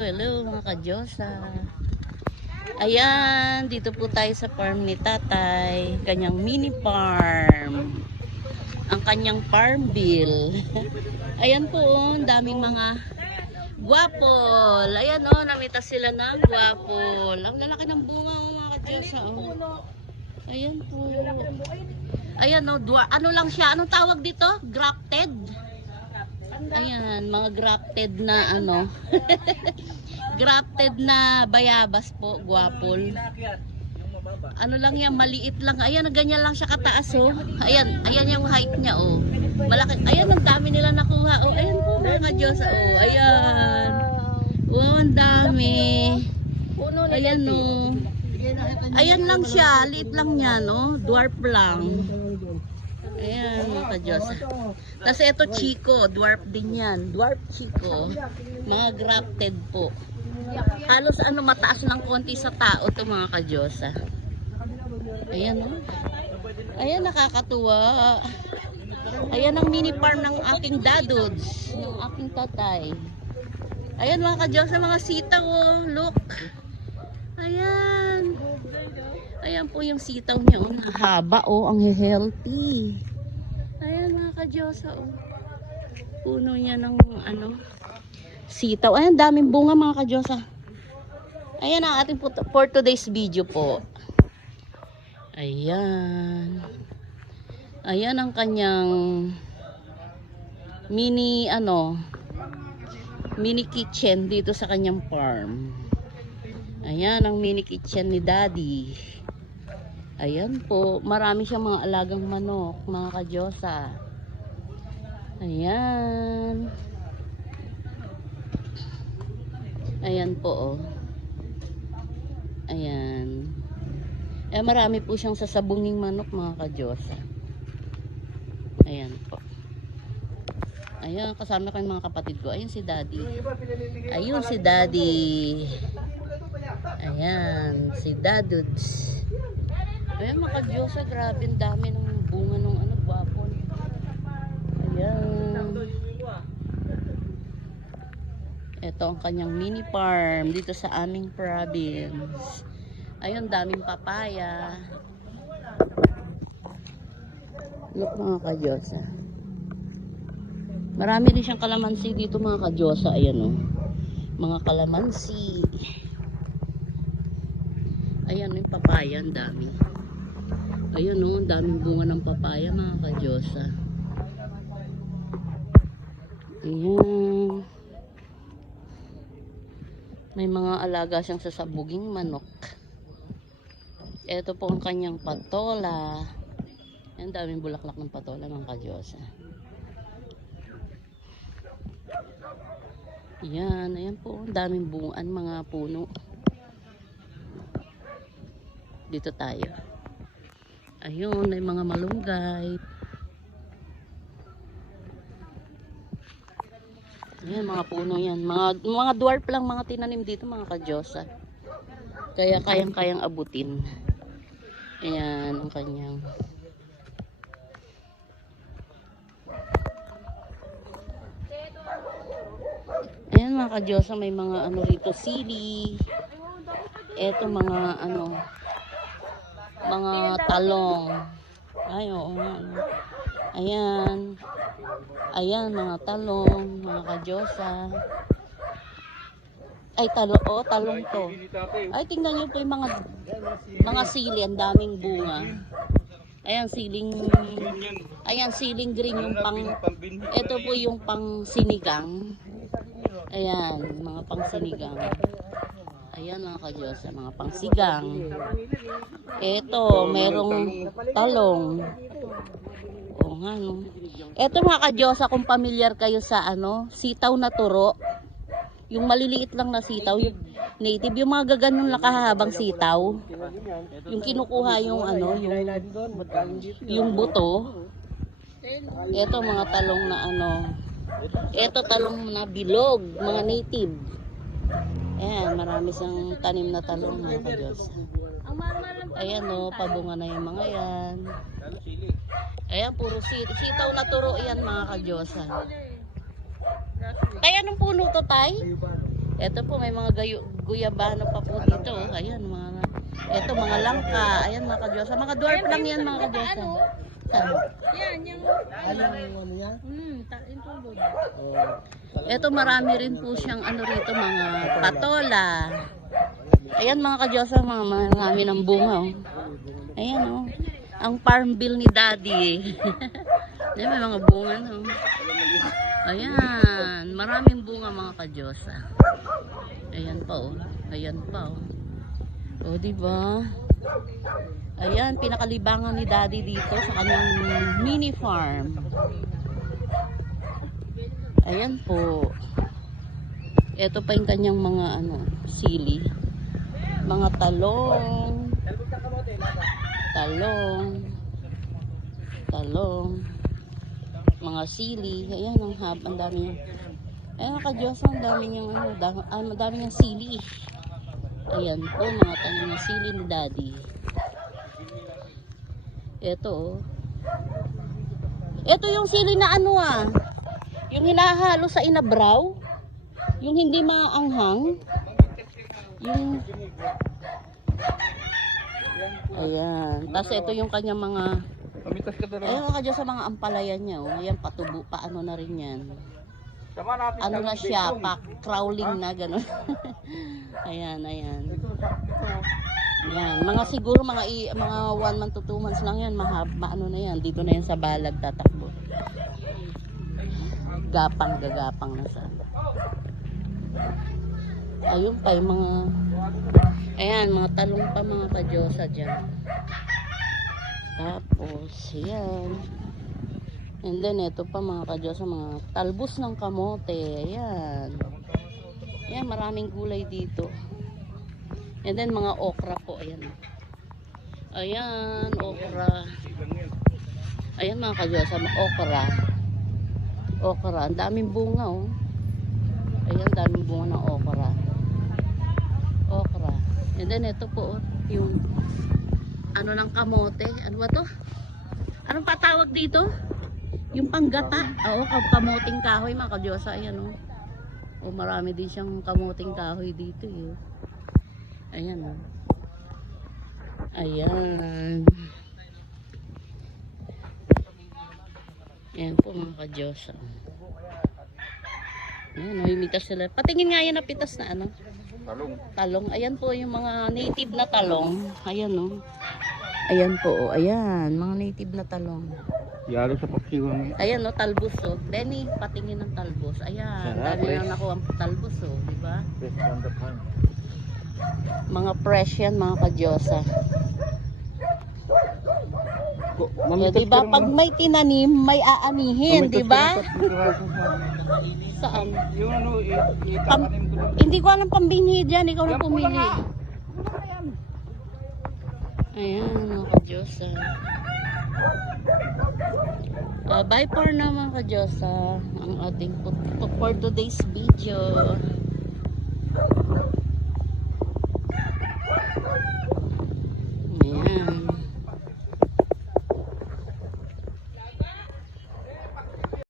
Hello mga ka-Diyosa. Ayan, dito po tayo sa farm ni Tatay. Kanyang mini farm. Ang kanyang farm bill. Ayan po, ang daming mga guwapol. Ayan o, namita sila ng guwapol. Ang lalaki ng bunga mga ka-Diyosa. Oh. Ayan po. Ayan o, ano lang siya. Anong tawag dito? Grafted? Ayan, mga grafted na ano. Grafted na bayabas po, guwapol. Ano lang yan, maliit lang. Ayan, ganyan lang siya kataas oh. Ayan, ayan yung height niya oh. Malaki. Ayan, ang dami nila nakuha oh. Ayan po mga Diyos oh. Ayan. Oh, ang dami. Ayan oh. Ayan lang siya, liit lang yan oh. Dwarf lang. Ayan mga ka-Diyos. Tapos ito Chico, dwarf din yan. Dwarf Chico. Mga grafted po. Halos ano mataas ng konti sa tao to mga ka-Diyosa. Ayan oh. Ayan nakakatuwa. Ayan ang mini farm ng aking dadods, ng aking tatay. Ayan mga ka-Diyosa, mga sitaw oh. Look. Ayan. Ayan po yung sitaw niya oh. Haba oh, ang healthy. Ayan mga ka-Diyosa oh. Puno niya ng ano sitaw. Ayan, daming bunga mga ka-Diyosa. Ayan ang ating for today's video po. Ayan. Ayan ang kanyang mini mini kitchen dito sa kanyang farm. Ayan ang mini kitchen ni Daddy. Ayan po, marami siyang mga alagang manok mga ka-Diyosa. Ayan. Ayan po oh. Ayan. Eh marami po siyang sasabunging manok mga ka-Diyosa. Ayan po. Ayan, kasama ko yung mga kapatid ko. Ayun si Daddy. Ayun si Daddy. Ayan, si Daduds. Ayan mga ka-Diyosa, grabe ang dami ng bunga ng ano, guwapol. Ayan. Ito ang kanyang mini farm dito sa aming province. Ayun, daming papaya. Look mga ka-Diyosa. Marami din siyang kalamansi dito mga ka-Diyosa. Ayan oh. Mga kalamansi. Ayan yung papaya, ang dami. Ayun oh, ang daming bunga ng papaya mga ka-Diyosa. Ayan. May mga alaga siyang sasabuging manok. Ito po ang kanyang patola. Ang daming bulaklak ng patola mga ka-Diyosa. Yan, ayan po. Ang daming bungaan mga puno. Dito tayo. Ayun, may mga malunggay. Ayan, mga puno yan. Mga dwarf lang mga tinanim dito mga ka-Diyosa. Kaya kayang-kayang abutin. Ayan, ang kanyang. Ayan mga ka-Diyosa, may mga ano rito, sili. Eto mga ano, mga talong. Ay, oo nga. Ayan. Ayan, mga talong, mga ka-Diyosa. Ay, talong to. Ay, tingnan nyo po yung mga sili, ang daming bunga. Ayan, siling green yung ito po yung pang sinigang. Ayan, mga pang sinigang. Ayan mga ka-Diyosa, mga pang sigang. Ito, merong talong. Oo nga, no. Ito mga ka-Diyosa, kung pamilyar kayo sa sitaw na turo. Yung maliliit lang na sitaw, yung native, yung mga gaganong nakahabang sitaw. Yung kinukuha yung yung buto. Ito mga talong na ito talong na bilog, mga native. Ayan, marami siyang tanim na talong mga ka-Diyosa. Ayan o, pabunga na yung mga yan. Ayan, puro sitaw na turo yan mga ka-Diyosa. Kaya nung puno to, tay? Ito po, may mga guyabano pa po dito. Ayan, ito, mga langka. Ayan, mga kadyosa. Mga dwarf lang yan, mga kadyosa. Saan? Yan, yung... Ano niya? Yung tulog. Ito, marami rin po siyang ano rito, mga patola. Ayan, mga kadyosa, mga marami ng bunga. Oh. Ayan, oh. Ang farm bill ni Daddy. Ayan, may mga bunga, no? Ayan, maraming bunga, mga kadyosa. Ayan pa, oh. Ayan pa, oh. O, diba? Ayan, pinakalibangan ni Daddy dito sa kanyang mini farm. Ayan po. Ito pa yung kanyang mga ano, sili. Mga talong. Talong. Mga sili. Ayan, ang dami niya. Ayan, kadyosa, ang dami niyang ano, madami niyang sili. Ayan po, mga tanim ng sili ni Daddy. Ito, oh. Ito yung sili na ano, yung hinahalo sa inabraw. Yung hindi maanghang. Yung... Ayan. Tapos ito yung kanyang mga... Ayan, kadyo sa mga ampalayan niya, oh. Ayan, patubo, paano na rin yan. Ano na siya, crawling na, gano'n. Ayan. Ayan, mga siguro mga 1 month to 2 months lang yan, maano na yan, dito na yan sa balag tatakbo. Gagapang na sa. Ayun pa yung mga, ayan, mga talong pa, mga kadyosa dyan. Tapos, yan. And then, ito pa mga kadyosa, mga talbos ng kamote. Ayan. Ayan, maraming gulay dito. And then, mga okra po. Ayan. Ayan, okra. Ayan mga kadyosa, okra. Okra. Ang daming bunga, oh. Ayan, daming bunga ng okra. Okra. And then, ito po, yung ano ng kamote. Ano ba to? Anong patawag dito? Yung panggata. Oo, kamuting kahoy, mga kadyosa. Ayan, oh. O, marami din siyang kamuting kahoy dito, eh. Ayan, oh. Ayan. Ayan po, mga kadyosa. Ayan, oh, imitas sila. Patingin nga yan na pitas na ano? Talong. Ayan po, yung mga native na talong. Ayan, oh. Ayan po, oh. Ayan, mga native na talong. Yalo sa paksiwang. Ayan, no, talbos, oh. Benny, patingin ng talbos. Ayan, dami lang nakuha ang talbos, oh, di ba? Mga fresh yan, mga kadyosa. Di ba? Pag may tinanim, may aanihin, di ba? Saan? Yung ano, Hindi ko alam pambinhi dyan, ikaw na pumili. Ayan, mga kadyosa. Bye for now, mga kadyosa, ang ating for today's video.